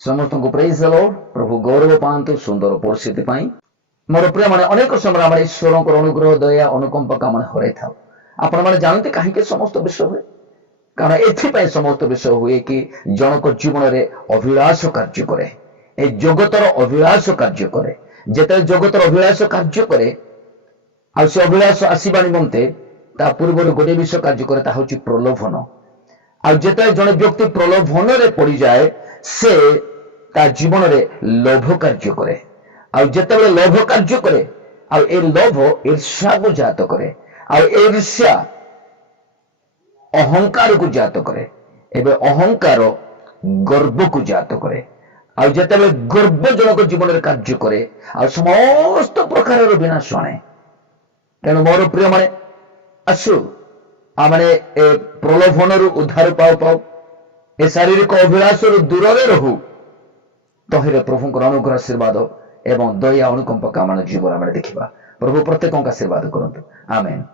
समस्त को praise the Lord. प्रभु गौरव पांतु सुंदर परिस्थिति पाई मोर प्रिय माने अनेक समय आम ईश्वर अनुग्रह दया अनुकंप का हराई था। आपण मैंने जानते कहीं समस्त विषय हुए कारण एथपाई समस्त विषय हुए कि जनक जीवन में अभिलाष कार्य करे ए जगतर अभिलाष कार्य करे जिते जगतर अभिलाष कार्य करे आ से अभिलाष आसवा निमंते ता पूर्व गोटे विषय कार्य करे ता हूँ प्रलोभन आ जिते जड़े व्यक्ति प्रलोभन रे पड़ जाए से ता जीवन में लोभ कार्य करे आ जिते लोभ कार्य करे आ लोभ ईर्ष्या को जात करे आ ईर्ष्या अहंकार को जात करे एवं अहंकार गर्व को जात करे आ जिते गर्व जनक जीवन में कार्य करे आ समस्त प्रकार विनाश आने। तेणु मोर प्रिय माने आसु आमने ए प्रलोभन उद्धार पाऊ पाऊ ए शारीरिक अभिलाष दूर रहू तहिरे प्रभु अनुग्रह आशीर्वाद एवं दया अनुकंप का जीवन आम देखा। प्रभु प्रत्येक आशीर्वाद करंतु। आमेन।